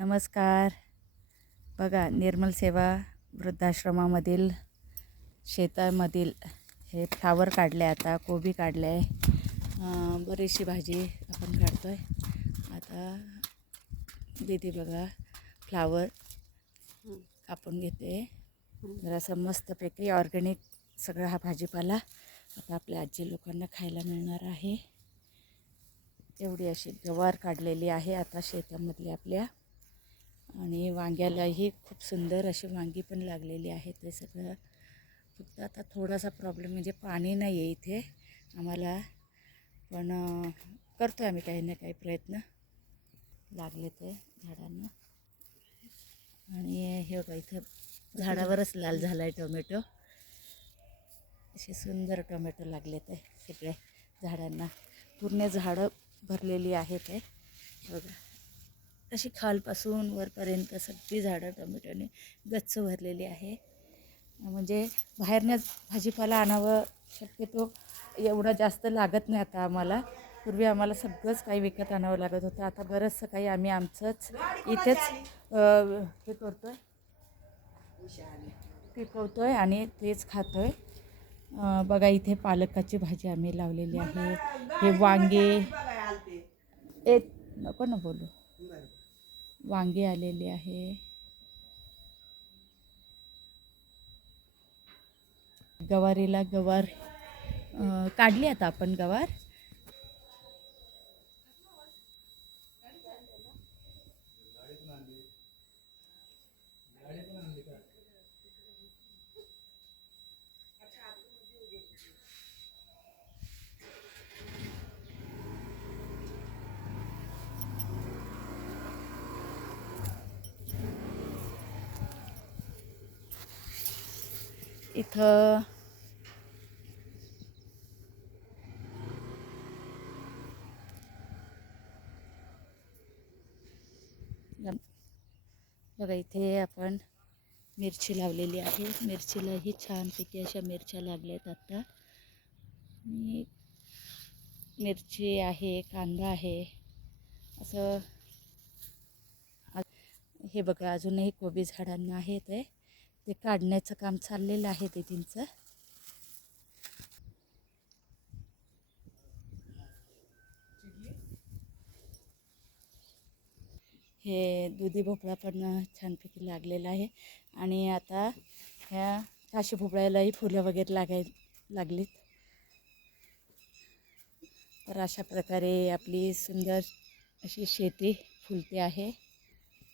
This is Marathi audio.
नमस्कार. बघा निर्मल सेवा वृद्धाश्रमामधील शेतामधील हे फ्लावर काढले आता कोबी काढले. आहे बरीचशी भाजी आपण काढतो आहे आता दीदी बघा फ्लावर कापून घेते. जरासं मस्तपैकी ऑर्गॅनिक सगळा हा भाजीपाला आता आपल्या आजी लोकांना खायला मिळणार आहे. एवढी अशी गवार काढलेली आहे आता शेतामधली आपल्या. आणि वांग्यालाही खूप सुंदर अशी वांगी पण लागलेली आहे. ते सगळं फक्त आता थोडासा प्रॉब्लेम म्हणजे पाणी नाही आहे इथे. आम्हाला पण करतो आम्ही काही ना काही प्रयत्न. लागले ते झाडांना. आणि हे बघा इथं झाडावरच लाल झाला आहे टोमॅटो. असे सुंदर टोमॅटो लागले ते सगळे झाडांना. पूर्ण झाडं भरलेली आहेत बघा. अशी खालपासून वरपर्यंत सगळी झाडं टोमॅटोने गच्च भरलेली आहे. म्हणजे बाहेरनंच भाजीपाला आणावं शक्यतो एवढा जास्त लागत नाही आता आम्हाला. पूर्वी आम्हाला सगळंच काही विकत आणावं लागत होतं. आता बरंचसं काही आम्ही आमचंच इथेच हे करतो आहे पिकवतो आहे आणि तेच खातो आहे बघा इथे पालकाची भाजी आम्ही लावलेली आहे. हे वांगे. एक नको ना बोलू. वांगे आलेले आहे. गवारीला गवार काढली आता आपण गवार. इथं. बघा इथे आपण मिरची लावलेली आहे. मिरचीलाही छानपैकी अशा मिरच्या लागल्यात आता. आणि मिरची आहे कांदा आहे. असं. हे बघा अजूनही कोबी झाडांना आहे ते. ते काढण्याचं काम चाललेलं आहे दीदींचं हे दुधी भोपळा पण छानपैकी लागलेला आहे. आणि आता ह्या काशी भोपळ्यालाही फुलं वगैरे लागाय लागलीत. तर अशा प्रकारे आपली सुंदर अशी शेती फुलते आहे.